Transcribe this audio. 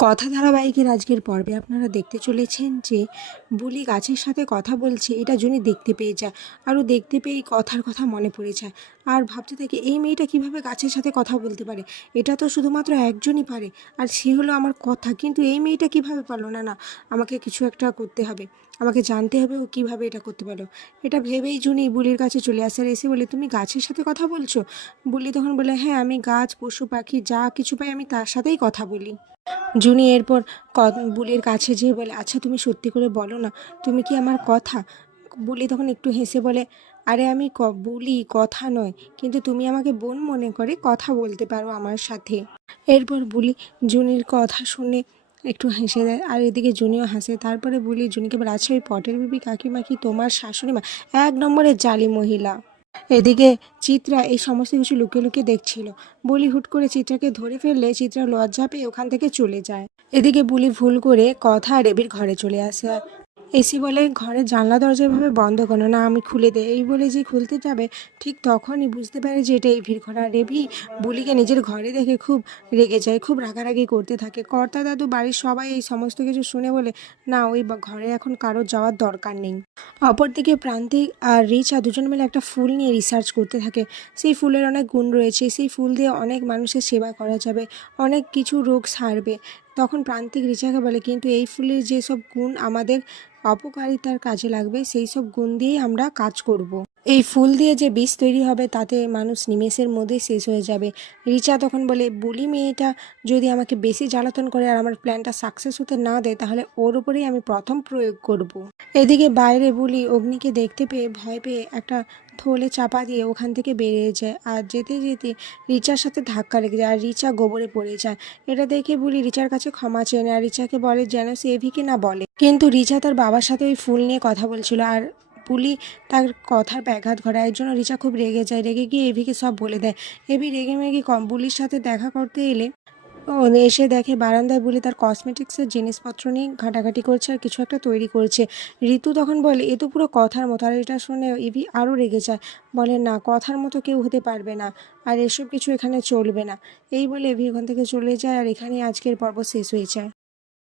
কথা ধারাবাহিকের আজকের পর্বে আপনারা দেখতে চলেছেন যে বুলি গাছের সাথে কথা বলছে, এটা জুনি দেখতে পেয়ে যায়। আরও দেখতে পেয়েই কথার কথা মনে পড়ে যায় আর ভাবতে থাকে এই মেয়েটা কিভাবে গাছের সাথে কথা বলতে পারে। এটা তো শুধুমাত্র একজনই পারে, আর সে হলো আমার কথা, কিন্তু এই মেয়েটা কিভাবে পারলো না। না, আমাকে কিছু একটা করতে হবে, আমাকে জানতে হবে ও কীভাবে এটা করতে পারলো। এটা ভেবেই জুনি বুলির কাছে চলে আসে আর এসে বলে, তুমি গাছের সাথে কথা বলছো? বুলি তখন বলে, হ্যাঁ, আমি গাছ পশু পাখি যা কিছু পাই আমি তার সাথেই কথা বলি। জুনি এরপর বুলির কাছে যেয়ে বলে, আচ্ছা তুমি সত্যি করে বলো না, তুমি কি আমার কথা? বুলি তখন একটু হেসে বলে, আরে আমি বলি কথা নয়, কিন্তু তুমি আমাকে বোন মনে করে কথা বলতে পারো আমার সাথে। এরপর বুলি জুনির কথা শুনে একটু হেসে দেয় আর এদিকে জুনিও হাসে। তারপরে বুলি জুনিকে বলে, আচ্ছা ওই পটের বিবি কাকিমা কি তোমার শাশুড়ি মা? এক নম্বরের জালি মহিলা। এদিকে চিত্রা এই সমস্ত কিছু লুকিয়ে লুকিয়ে দেখছিল। বুলি হুট করে চিত্রাকে ধরে ফেললে চিত্রা লজ্জা পেয়ে ওখান থেকে চলে যায়। এদিকে বুলি ভুল করে কথা রেবির ঘরে চলে আসে আর এসি বলে, ঘরের জানলা দরজা এভাবে বন্ধ করো না, আমি খুলে দেয়। এই বলে যে খুলতে যাবে, ঠিক তখনই বুঝতে পারে যে এটা এভির ঘর। আর রেভি বুলিকে নিজের ঘরে দেখে খুব রেগে যায়, খুব রাগারাগি করতে থাকে। কর্তা দাদু বাড়ির সবাই এই সমস্ত কিছু শুনে বলে, না, ওই ঘরে এখন কারোর যাওয়ার দরকার নেই। অপরদিকে প্রান্তিক আর রিচা দুজন মিলে একটা ফুল নিয়ে রিসার্চ করতে থাকে। সেই ফুলের অনেক গুণ রয়েছে, সেই ফুল দিয়ে অনেক মানুষের সেবা করা যাবে, অনেক কিছু রোগ সারবে। তখন প্রান্তিক রিচাকে বলে, কিন্তু এই ফুলের যেসব গুণ আমাদের অপকারিতার কাজে লাগবে, সেই সব গুণ দিয়েই আমরা কাজ করব। এই ফুল দিয়ে যে বিষ তৈরি হবে তাতে মানুষ নিমেষের মধ্যে শেষ হয়ে যাবে। রিচা তখন বলে, বুলি মেয়েটা যদি আমাকে বেশি জ্বালাতন করে আর আমার প্ল্যানটা সাকসেস হতে না দেয়, তাহলে ওর উপরেই আমি প্রথম প্রয়োগ করব। এদিকে বাইরে বুলি অগ্নিকে দেখতে পেয়ে ভয় পেয়ে একটা থলে চাপা দিয়ে ওখান থেকে বেরিয়ে যায় আর যেতে যেতে রিচার সাথে ধাক্কা লেগে যায় আর রিচা গোবরে পড়ে যায়। এটা দেখে বুলি রিচার কাছে ক্ষমা চেয়ে নেয় আর রিচাকে বলে যেন সে এভিকে না বলে। কিন্তু রিচা তার বাবার সাথে ওই ফুল নিয়ে কথা বলছিল আর বুলি তার কথার ব্যাঘাত ঘটায়। এর জন্য রিচা খুব রেগে যায়, রেগে গিয়ে এভিকে সব বলে দেয়। এভি রেগে মেগে বুলির সাথে দেখা করতে এলে ও এসে দেখে বারান্দায় বুলি তার কসমেটিক্সের জিনিসপত্র নিয়ে ঘাটাঘাটি করছে আর কিছু একটা তৈরি করছে। ঋতু তখন বলে, এ তো পুরো কথার মতো। আর এটা শুনে ইভি আরও রেগে যায়, বলে, না, কথার মতো কেউ হতে পারবে না, আর এসব কিছু এখানে চলবে না। এই বলে ইভি ওখান থেকে চলে যায় আর এখানেই আজকের পর্ব শেষ হয়ে যায়।